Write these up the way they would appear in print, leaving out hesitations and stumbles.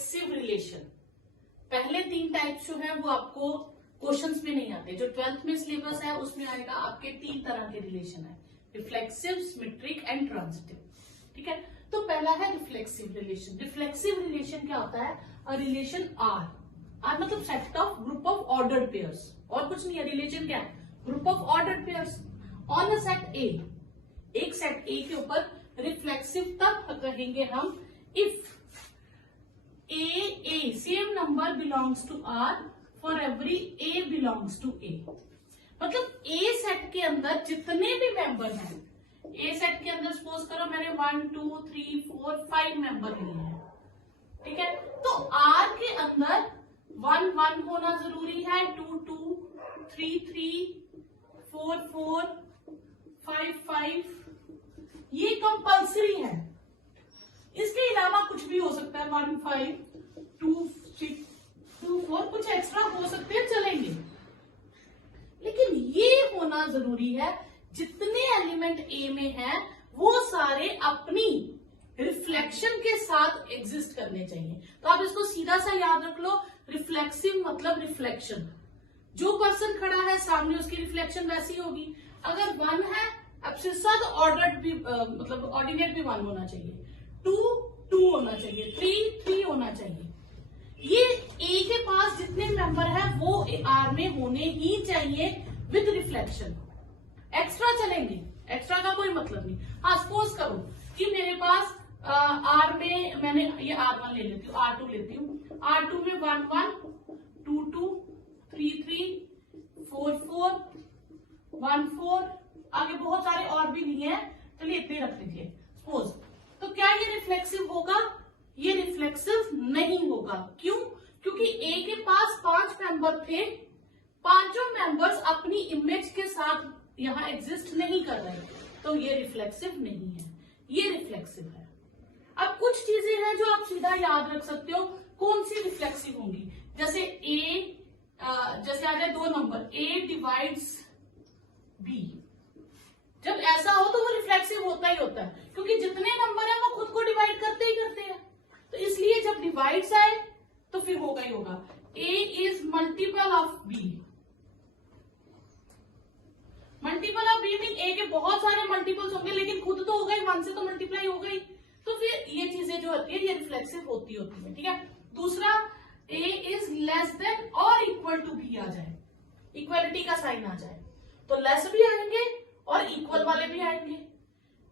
Reflexive relation. पहले 3 types जो है वो आपको क्वेश्चंस में नहीं आते, जो 12th में सिलेबस है उसमें आएगा आपके 3 तरह के रिलेशन है, रिफ्लेक्सिव, सिमेट्रिक एंड ट्रांजिटिव। ठीक है, तो पहला है रिफ्लेक्सिव रिलेशन। रिफ्लेक्सिव रिलेशन क्या होता है? अ रिलेशन आर, आर मतलब set of group of ordered pairs, और कुछ नहीं है। रिलेशन क्या है? Group of ordered pairs on a set A. एक सेट ए के ऊपर रिफ्लेक्सिव तब कहेंगे हम if a same number belongs to R for every A belongs to A. मतलब ए सेट के अंदर जितने भी मेंबर हैं, ए सेट के अंदर सपोज करो मैंने 1 2 3 4 5 मेंबर लिए हैं, ठीक है, तो आर के अंदर 1 1 होना जरूरी है, 2 2 3 3 4 4 5 5, ये कंपल्सरी है। इसके अलावा कुछ भी हो सकता है, 1 5 2 6 2 4, कुछ एक्स्ट्रा हो सकते हैं, चलेंगे, लेकिन ये होना जरूरी है जितने एलिमेंट ए में हैं वो सारे अपनी रिफ्लेक्शन के साथ एग्जिस्ट करने चाहिए। तो आप इसको सीधा सा याद रख लो, रिफ्लेक्सिव मतलब रिफ्लेक्शन, जो पर्सन खड़ा है सामने उसकी रिफ्लेक्शन वैसी होगी। अगर 1 है एब्सिस्सा तो ऑर्डर्ड भी मतलब ऑर्डिनेट भी 1 होना चाहिए, 2 2 होना चाहिए, 3 3 होना चाहिए। ये ए के पास जितने मेंबर है वो आर में होने ही चाहिए विद रिफ्लेक्शन। एक्स्ट्रा चलेंगे, एक्स्ट्रा का कोई मतलब नहीं। हाँ, सपोज करो कि मेरे पास आर में मैंने ये R1 ले लेती हूँ, R2 लेती हूँ, R2 में 1 1 2 2 3 3 4 4 1 4, आगे बहुत सारे और भी नहीं है, चलिए इतने रख लीजिए सपोज। तो क्या ये रिफ्लेक्सिव होगा? ये रिफ्लेक्सिव नहीं होगा। क्यों? क्योंकि ए के पास 5 मेंबर थे, पांचों मेंबर्स अपनी इमेज के साथ यहां एग्जिस्ट नहीं कर रहे, तो ये रिफ्लेक्सिव नहीं है, ये रिफ्लेक्सिव है। अब कुछ चीजें हैं जो आप सीधा याद रख सकते हो, कौन सी रिफ्लेक्सिव होंगी। जैसे ए, जैसे आ जाए 2 नंबर, ए डिवाइड्स बी, जब ऐसा हो तो वो रिफ्लेक्सिव होता ही होता है, क्योंकि जितने नंबर है वो खुद को डिवाइड करते ही करते हैं। तो इसलिए जब डिवाइड्स आए तो फिर होगा ही होगा। A is multiple of B, multiple of B mean A के बहुत सारे मल्टीपल्स होंगे, लेकिन खुद तो होगा ही, 1 से तो मल्टीप्लाई हो गई, तो फिर ये चीजें जो होती है ये रिफ्लेक्सिव होती है। ठीक है, दूसरा ए इज लेस देन और इक्वल टू बी आ जाए, इक्वलिटी का साइन आ जाए, तो लेस भी आएंगे और इक्वल वाले भी आएंगे।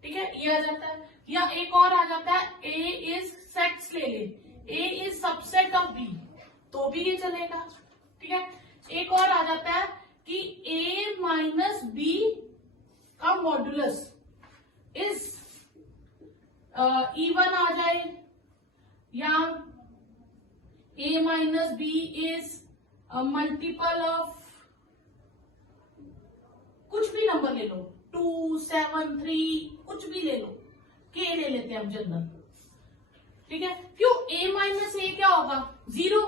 ठीक है, ये आ जाता है। या एक और आ जाता है, ए इज सेट्स ले ले, ए इज सबसेट ऑफ बी, तो भी ये चलेगा। ठीक है, एक और आ जाता है कि ए माइनस बी का मॉड्यूलस इज इवन आ जाए, या A minus B is multiple of कुछ भी नंबर ले लो, 2 7 3 कुछ भी ले लो, के ले लेते हैं हम जनरल। ठीक है, क्यों? a माइनस ए क्या होगा? 0,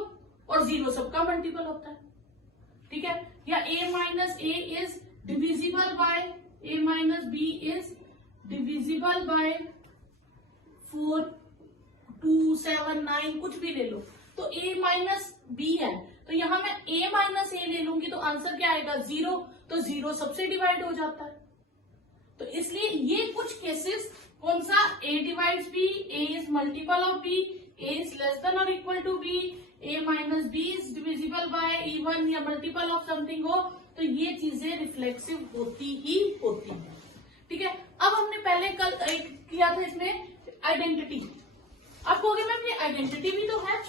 और 0 सबका मल्टीपल होता है। ठीक है, या a minus a is divisible by, a minus B is divisible by 4 2 7 9 कुछ भी ले लो, तो a माइनस बी है, तो यहां मैं a माइनस ए ले लूंगी तो आंसर क्या आएगा? 0, तो 0 सबसे डिवाइड हो जाता है। तो इसलिए ये कुछ केसेस, कौन सा? a divides b, a is multiple of b, a is less than और equal to b, a minus b is divisible by even या मल्टीपल ऑफ समथिंग हो, तो ये चीजें रिफ्लेक्सिव होती ही होती है। ठीक है, अब हमने पहले कल एक किया था इसमें आइडेंटिटी। आप कहोगे मैम ये आइडेंटिटी भी तो है।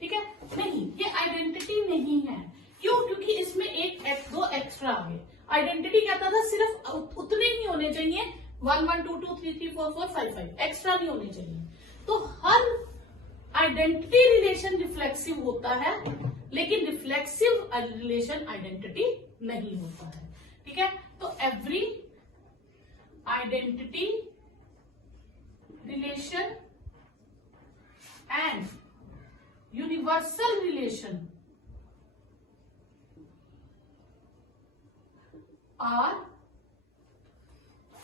ठीक है, नहीं, ये आइडेंटिटी नहीं है। क्यों? क्योंकि इसमें एक 2 एक्स्ट्रा आ गए। आइडेंटिटी कहता था सिर्फ उतने ही होने चाहिए, 1 1 2 2 3 3 4 4 5 5, एक्स्ट्रा नहीं होने चाहिए। तो हर आइडेंटिटी रिलेशन रिफ्लेक्सिव होता है, लेकिन रिफ्लेक्सिव रिलेशन आइडेंटिटी नहीं होता है। ठीक है, तो every identity relation and universal relation are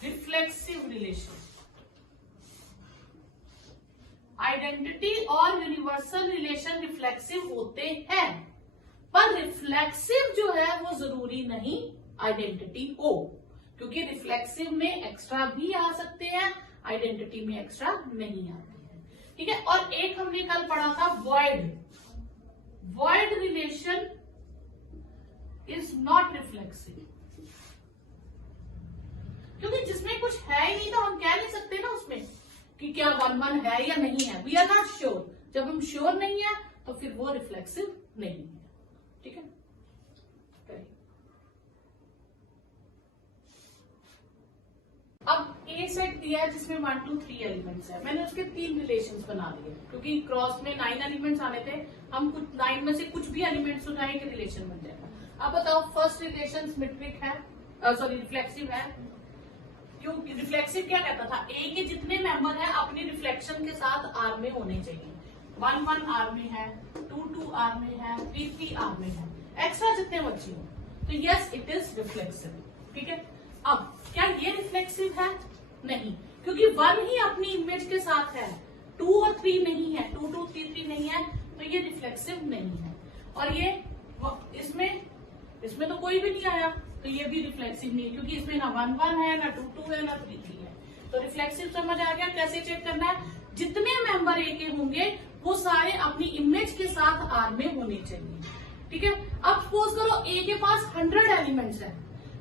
reflexive relation। Identity और यूनिवर्सल रिफ्लेक्सिव होते हैं, पर रिफ्लेक्सिव जो है वो जरूरी नहीं आइडेंटिटी हो, क्योंकि रिफ्लेक्सिव में एक्स्ट्रा भी आ सकते हैं, आइडेंटिटी में एक्स्ट्रा नहीं आते हैं। ठीक है, और एक हमने कल पढ़ा था void relation is not reflexive, क्योंकि जिसमें कुछ है ही नहीं तो हम कह नहीं सकते ना उसमें कि क्या 1-1 है या नहीं है। वी आर नॉट श्योर, जब हम श्योर नहीं है तो फिर वो रिफ्लेक्सिव नहीं है। ठीक है, अब ए सेट दिया है जिसमें 1 2 3 एलिमेंट्स है, मैंने उसके 3 रिलेशंस बना लिए, क्योंकि क्रॉस में 9 एलिमेंट्स आने थे, हम कुछ 9 में से कुछ भी एलिमेंट्स उठाएंगे रिलेशन बन जाएगा। अब बताओ फर्स्ट रिलेशन सिमेट्रिक है, सॉरी रिफ्लेक्सिव है। क्यों रिफ्लेक्सिव क्या कहता था, ए के जितने मेंबर है अपनी रिफ्लेक्शन के साथ आर में होने चाहिए। 1 1 आर में है, 2 2 आर में है, 3 3 आर में है, एक्स्ट्रा जितने बची हो, तो यस इट इज रिफ्लेक्सिव। ठीक है, अब क्या ये रिफ्लेक्सिव है? नहीं, क्योंकि 1 ही अपनी इमेज के साथ है, 2 और 3 नहीं है, 2 2 3 3 नहीं है, तो ये रिफ्लेक्सिव नहीं है। और ये इसमें तो कोई भी नहीं आया, तो ये भी रिफ्लेक्सिव नहीं है, क्योंकि इसमें ना 1 1 है, ना 2 2 है, ना 3 3 है। तो रिफ्लेक्सिव समझ आ गया। कैसे चेक करना है? जितने मेंबर ए के होंगे वो सारे अपनी इमेज के साथ आर में होने चाहिए। ठीक है, अब सपोज करो ए के पास 100 एलिमेंट्स है,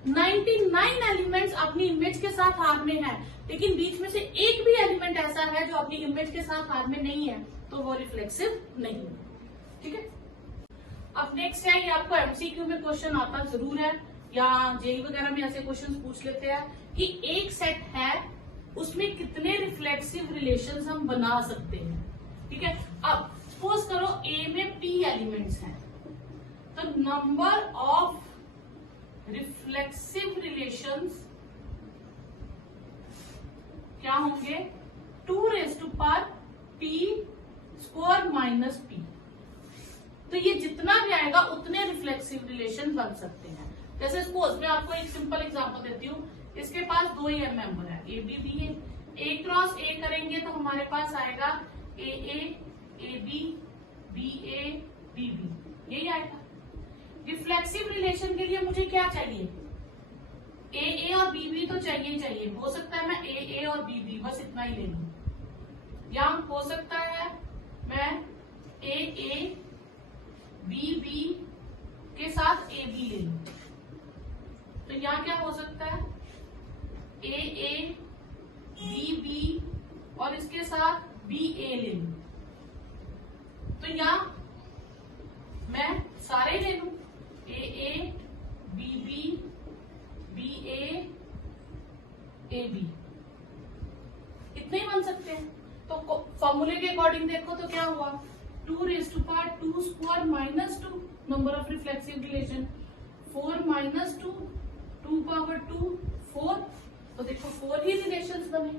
99 एलिमेंट्स अपनी इमेज के साथ आर में है, लेकिन बीच में से एक भी एलिमेंट ऐसा है जो अपनी इमेज के साथ आर में नहीं है, तो वो रिफ्लेक्सिव नहीं है। ठीक है, अब नेक्स्ट है, ये आपको एमसीक्यू में क्वेश्चन आता जरूर है, या जेई वगैरह में ऐसे क्वेश्चन पूछ लेते हैं कि एक सेट है उसमें कितने रिफ्लेक्सिव रिलेशंस हम बना सकते हैं। ठीक है, अब सपोज करो ए में p एलिमेंट्स हैं, तो नंबर ऑफ रिफ्लेक्सिव रिलेशंस क्या होंगे? 2p² - p। तो ये जितना भी आएगा उतने रिफ्लेक्सिव रिलेशन बन सकते हैं। जैसे सपोज मैं आपको एक सिंपल एग्जांपल देती हूँ, इसके पास 2 ही मेंबर है, ए बी बी है, ए क्रॉस ए करेंगे तो हमारे पास आएगा a B b a B b, यही आएगा। रिफ्लेक्सिव रिलेशन के लिए मुझे क्या चाहिए? ए और बी बी तो चाहिए चाहिए, हो सकता है मैं ए और बी बी बस इतना ही ले लूं, या हो सकता है मैं ए बी बी के साथ ए बी ले लूं। तो यहाँ क्या हो सकता है? ए बी बी और इसके साथ बी ए ले लूं, तो यहाँ मैं सारे ले लूं, a B b b a b, इतने ही बन सकते हैं। तो फॉर्मूले के अकॉर्डिंग देखो तो क्या हुआ? 2⁻² - 2 नंबर ऑफ रिफ्लेक्सिव रिलेशन, 4 - 2 2⁻2 4, तो देखो 4 ही रिलेशंस बने।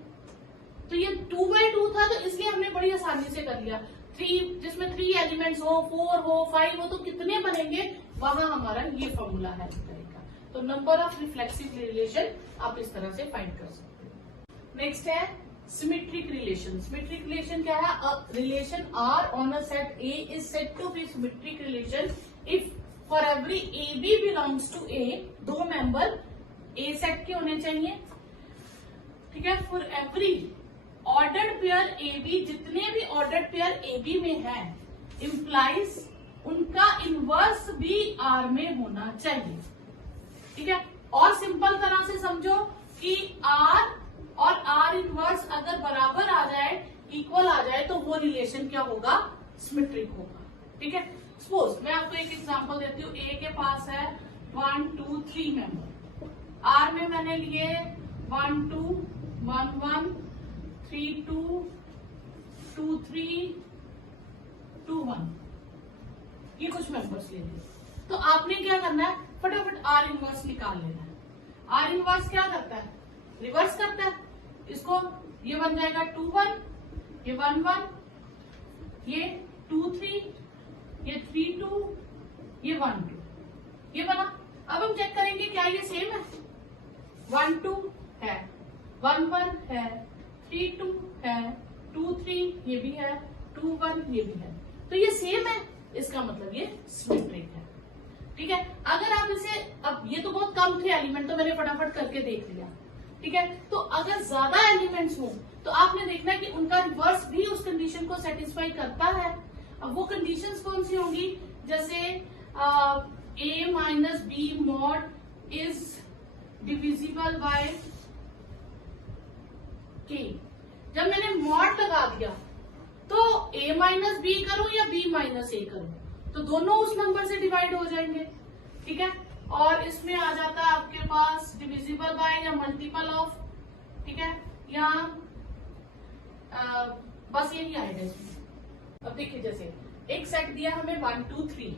तो ये 2/2 था, तो इसलिए हमने बड़ी आसानी से कर लिया। 3 जिसमें 3 एलिमेंट्स हो, 4 हो, 5 हो, तो कितने बनेंगे? वहां हमारा ये फॉर्मूला है इस तरह का। तो नंबर ऑफ रिफ्लेक्सिव रिलेशन आप इस तरह से फाइंड कर सकते हो। नेक्स्ट है सिमेट्रिक रिलेशन। सिमेट्रिक रिलेशन क्या है? A relation R on a set A is said to be symmetric relation if for every A B belongs to A, 2 member A set के होने चाहिए। ठीक है, for every ordered pair A B, जितने भी ordered pair A B में है, implies उनका इनवर्स भी आर में होना चाहिए। ठीक है, और सिंपल तरह से समझो कि आर और आर इनवर्स अगर बराबर आ जाए, इक्वल आ जाए, तो वो रिलेशन क्या होगा? सिमेट्रिक होगा। ठीक है, सपोज मैं आपको एक एग्जांपल देती हूँ। ए के पास है 1 2 3 मेंबर, आर में मैंने लिए 1 2 1 1 3 2 2 3 2 1, ये कुछ मेंबर्स ले लिए। तो आपने क्या करना है? फटाफट आर इनवर्स निकाल लेना है। आर इनवर्स क्या करता है? रिवर्स करता है इसको, ये बन जाएगा 2 1, ये 1 1, ये 2 3, ये 3 2, ये 1 2, ये बना। अब हम चेक करेंगे क्या ये सेम है? 1 2 है, 1 1 है, 3 2 है, 2 3 ये भी है, 2 1 ये भी है। तो ये सेम है, इसका मतलब ये सिमेट्रिक है। ठीक है, अगर आप इसे, अब ये तो बहुत कम थे एलिमेंट, तो मैंने फटाफट करके देख लिया। ठीक है, तो अगर ज्यादा एलिमेंट्स हो तो आपने देखना है कि उनका रिवर्स भी उस कंडीशन को सेटिस्फाई करता है। अब वो कंडीशंस कौन सी होंगी, जैसे a minus B mod is divisible by k। जब मैंने मॉड लगा दिया तो a माइनस बी करूं या b माइनस a करूं, तो दोनों उस नंबर से डिवाइड हो जाएंगे। ठीक है, और इसमें आ जाता है आपके पास डिविजिबल बाय या मल्टीपल ऑफ। ठीक है, या बस यही आएगा इसमें। अब देखिए, जैसे एक सेट दिया हमें 1 2 3।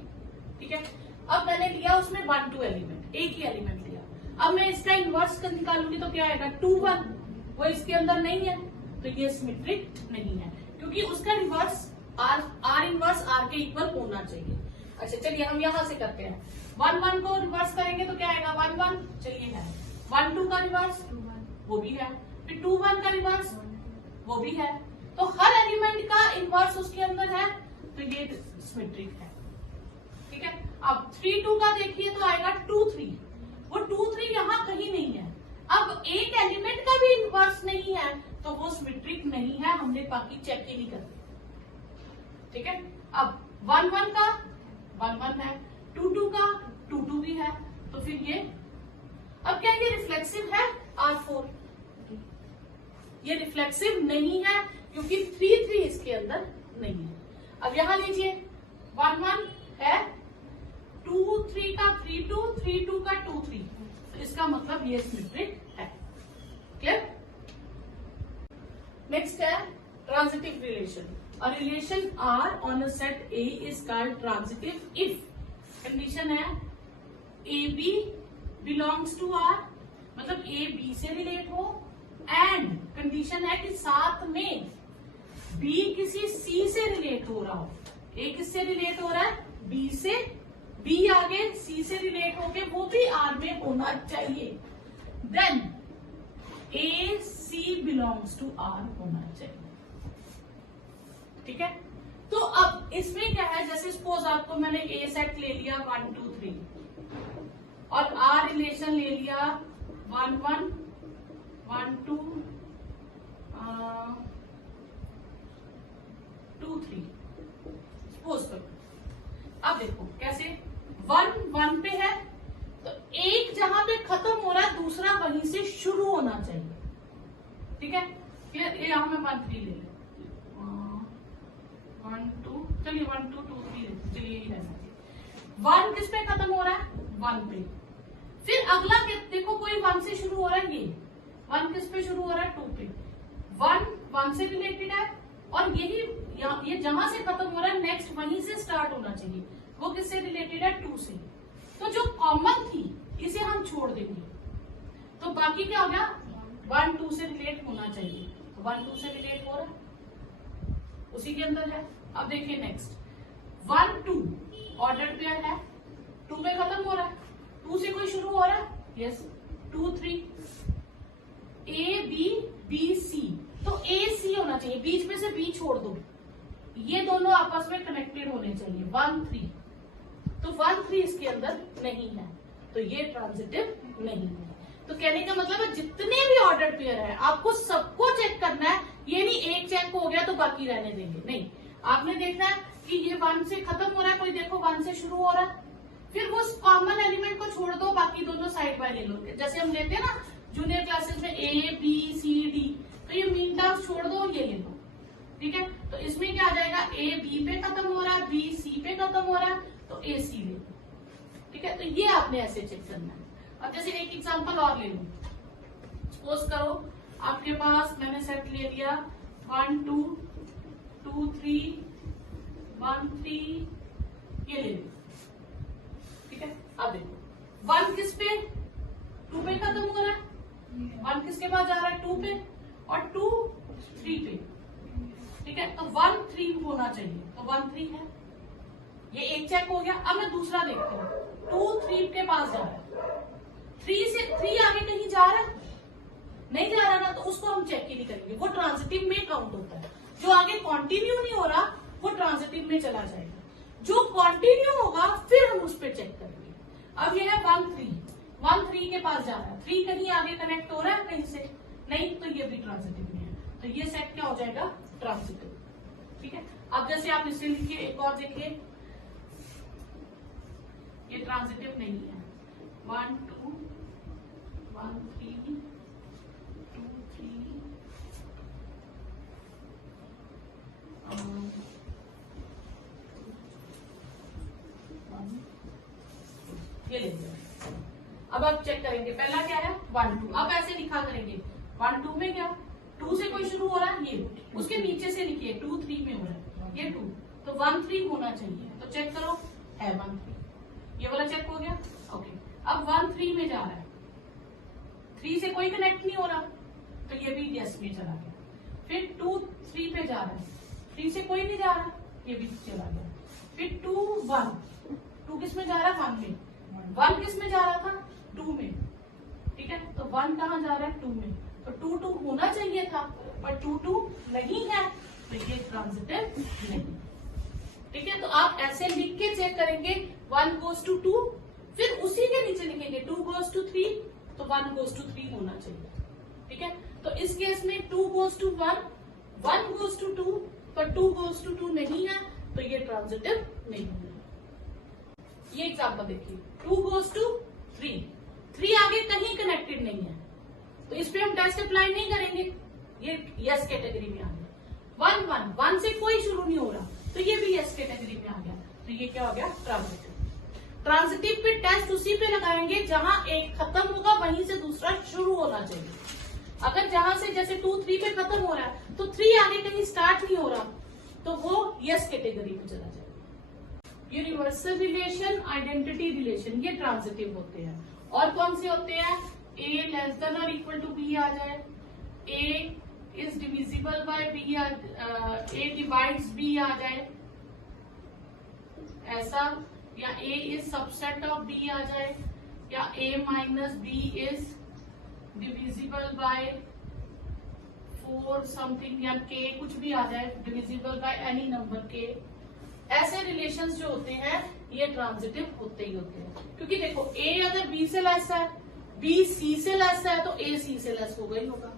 ठीक है, अब मैंने लिया उसमें 1 2 एलिमेंट, एक ही एलिमेंट लिया। अब मैं इसका इनवर्स निकालूंगी तो क्या आएगा 2 1, वो इसके अंदर नहीं है, तो ये सिमेट्रिक नहीं है, क्योंकि उसका रिवर्स आर इनवर्स आर के इक्वल होना चाहिए। अच्छा चलिए हम यहां से करते हैं। 1 1 को रिवर्स करेंगे तो क्या आएगा 1 1, चलिए है। 1 2 का रिवर्स 2 1, वो भी है। फिर 2 1 का रिवर्स वो भी है। तो हर एलिमेंट का इनवर्स उसके अंदर है, तो ये सिमेट्रिक है। ठीक है, अब 3 2 का देखिए तो आएगा 2 3, वो 2 3 यहाँ कहीं नहीं है। अब एक एलिमेंट का भी इनवर्स नहीं है तो वो सिमेट्रिक नहीं है, हमने बाकी चेक ही नहीं करते। ठीक है, अब 1 1 का 1 1 है, 2 2 का 2 2 भी है, तो फिर ये, अब क्या ये रिफ्लेक्सिव है R4? ये रिफ्लेक्सिव नहीं है क्योंकि 3 3 इसके अंदर नहीं है। अब यहां लीजिए 1 1 है, 2 3 का 3 2, 3 2 का 2 3, तो इसका मतलब ये सिमेट्रिक है। क्लियर? नेक्स्ट है transitive relation. A relation R on a set A is called transitive if condition है AB belongs to R, मतलब A B से रिलेट हो, एंड कंडीशन है कि साथ में B किसी C से रिलेट हो रहा हो। A किससे रिलेट हो रहा है? B से, B आगे C से रिलेट होके वो भी R में होना चाहिए, then A C belongs to R होना चाहिए। ठीक है, तो अब इसमें क्या है, जैसे सपोज आपको मैंने ए सेट ले लिया 1 2 3 और आर रिलेशन ले लिया 1 1 1 2 2 3, सपोज करो। अब देखो कैसे 1 1 पे है, तो एक जहां पे खत्म हो रहा है दूसरा वहीं से शुरू होना चाहिए। ठीक है, फिर यहां में 1 3 ले लें, 1 2, चलिए 1 2 2 3, चलिए यही रहना चाहिए। 1 किस पे खत्म हो रहा है? 1 पे। फिर अगला देखो कोई 1 से शुरू हो रहा है, ये 1 किस पे शुरू हो रहा है? 2 पे। 1 1 से रिलेटेड है, और यही ये जहां से खत्म हो रहा है नेक्स्ट वहीं से स्टार्ट होना चाहिए, वो किससे रिलेटेड है? 2 से। तो जो कॉमन थी इसे हम छोड़ देंगे, तो बाकी क्या हो गया? 1 2 से रिलेट होना चाहिए, तो 1 2 से रिलेट हो रहा है, उसी के अंदर है। अब देखिए नेक्स्ट 1 2 ऑर्डर पेयर है, 2 पे खत्म हो रहा है, 2 से कोई शुरू हो रहा है, yes 2 3, A B B C, तो ए सी होना चाहिए, बीच में से बी छोड़ दो, ये दोनों आपस में कनेक्टेड होने चाहिए 1 3, तो 1 3 इसके अंदर नहीं है, तो ये ट्रांजिटिव नहीं है। तो कहने का मतलब है जितने भी ऑर्डर पेयर है आपको सबको चेक करना है, ये नहीं एक चेक हो गया तो बाकी रहने देंगे, नहीं, आपने देखना है कि ये 1 से खत्म हो रहा है, कोई देखो 1 से शुरू हो रहा है, फिर वो कॉमन एलिमेंट को छोड़ दो, बाकी दोनों साइड बाय ले लो। जैसे हम लेते हैं ना जूनियर क्लासेस में A B C D, तो ये मीन टर्म्स छोड़ दो, ये ले लो। ठीक है, तो इसमें क्या आ जाएगा? A B पे खत्म हो रहा है, B C पे खत्म हो रहा है, तो A C ले लो। ठीक है, तो ये आपने ऐसे चेक करना है। अब जैसे एक एग्जांपल और ले लूं, सपोज करो आपके पास मैंने सेट ले लिया 1 2 2 3 1 3, ये ले लो। ठीक है, अब देखो 1 किस पे? 2 पे खत्म हो रहा है, 1 किसके पास जा रहा है? 2 पे, और 2 3 पे। ठीक है, तो 1 3 होना चाहिए, तो 1 3 है, ये एक चेक हो गया। अब मैं दूसरा देखती हूँ, 2 3 के पास जा रहा है, 3 से 3 आगे कहीं जा रहा है? नहीं जा रहा ना, तो उसको हम चेक ही नहीं करेंगे, वो ट्रांजिटिव में काउंट होता है। जो आगे कंटिन्यू नहीं हो रहा वो ट्रांजिटिव में में चला जाएगा, जो कंटिन्यू होगा फिर हम उस पर चेक करेंगे। अब ये है 1 3 के पास जा रहा है, 3 कहीं आगे कनेक्ट हो रहा है कहीं से नहीं, तो ये भी ट्रांजिटिव में है, तो ये सेट क्या हो जाएगा, ट्रांजिटिव। ठीक है, अब जैसे आप इससे लिखिए, एक और देखिए, ये ट्रांजिटिव नहीं है, 1 2 1 3 2 3 ये ले लिया। अब आप चेक करेंगे, पहला क्या है 1 2, अब ऐसे लिखा करेंगे 1 2 में क्या, 2 से कोई शुरू हो रहा है, ये उसके नीचे से लिखिए 2 3 में हो रहा है, ये 2, तो 1 3 होना चाहिए, तो चेक करो है 1 3, ये वाला चेक हो गया। ओके, अब 1 3 में जा रहा है, 3 से कोई कनेक्ट नहीं हो रहा, तो ये भी यस में चला गया। फिर 2 3 पे जा रहा है, 3 से कोई नहीं जा रहा, ये भी चला गया। फिर 2 1, 2 किस में जा रहा है, 1 में, 1 किस में जा रहा था, 2 में। ठीक है, तो 1 कहाँ जा रहा है, 2 में, तो 2 2 होना चाहिए था, पर 2 2 नहीं है, तो ये ट्रांजिटिव नहीं। ठीक है, तो आप ऐसे लिख के चेक करेंगे, 1 goes to 2, फिर उसी के नीचे लिखेंगे 2 goes to 3, तो 1 goes to 3 होना चाहिए। ठीक है, तो इस केस में 2 goes to 1, 1 goes to 2, पर 2 goes to 2 नहीं है, तो ये ट्रांजिटिव नहीं है। ये एग्जाम्पल देखिए, 2 goes to 3, 3 आगे कहीं कनेक्टेड नहीं है, तो इस पे हम टेस्ट अप्लाई नहीं करेंगे, ये यस कैटेगरी में आ गया। 1 1, 1 से कोई शुरू नहीं हो रहा, तो ये भी यस कैटेगरी में आ गया, तो ये क्या हो गया, ट्रांजिटिव। ट्रांजिटिव पे टेस्ट उसी पे लगाएंगे जहां एक खत्म होगा, वहीं से दूसरा शुरू होना चाहिए। अगर जहां से जैसे 2 3 पे खत्म हो रहा है, तो 3 आगे कहीं स्टार्ट नहीं हो रहा, तो वो यस कैटेगरी में चला जाएगा। यूनिवर्सल रिलेशन, आइडेंटिटी रिलेशन, ये ट्रांजिटिव होते हैं। और कौन से होते हैं, ए लेस देन और इक्वल टू बी आ जाए, A is divisible by B, A divides B आ जाए ऐसा, या A is subset of B आ जाए, या A minus B is divisible by 4 something, या के कुछ भी आ जाए, डिविजिबल बाय एनी नंबर के। ऐसे रिलेशंस जो होते हैं ये ट्रांजिटिव होते ही होते हैं, क्योंकि देखो ए अगर बी से लेस है, बी सी से लेस है, तो ए सी से लेस होगा ही होगा।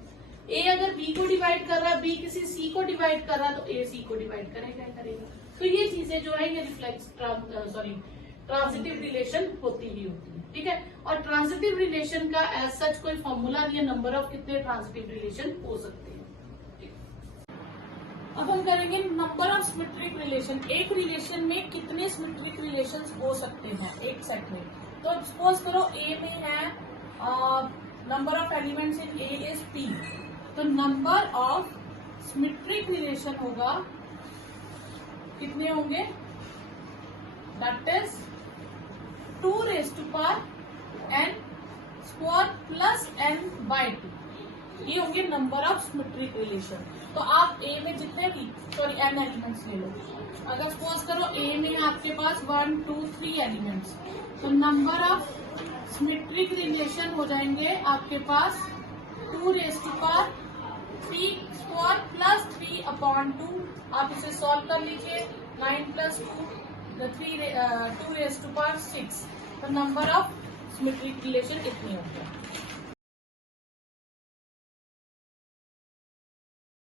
ए अगर बी को डिवाइड कर रहा है, बी किसी सी को डिवाइड कर रहा है, तो ए सी को डिवाइड करेगा ही करेगा। तो ये चीजें जो है ये रिफ्लेक्स ट्रांजिटिव रिलेशन होती ही होती है। ठीक है, और ट्रांजिटिव रिलेशन का एज सच कोई फॉर्मूला नहीं है, नंबर ऑफ कितने ट्रांजिटिव रिलेशन हो सकते हैं। अब हम करेंगे नंबर ऑफ सिमेट्रिक रिलेशन, एक रिलेशन में कितने सिमेट्रिक रिलेशंस हो सकते हैं एक सेट में। तो सपोज करो ए में है number of elements in A is P, तो नंबर ऑफ सिमेट्रिक रिलेशन होगा, कितने होंगे, that is 2 raised to power n square plus n by 2, ये होंगे नंबर ऑफ सिमेट्रिक रिलेशन। तो आप ए में जितने भी n एलिमेंट्स ले लो, अगर सपोज करो ए में आपके पास 1 2 3 एलिमेंट्स, तो नंबर ऑफ सिमेट्रिक रिलेशन हो जाएंगे आपके पास 2 raised to power 3 square plus 3 upon 2। आप इसे सॉल्व कर लीजिए, 9 प्लस 2 2 raised to power 6, तो नंबर ऑफ सिमेट्रिक रिलेशन इतने होते हैं।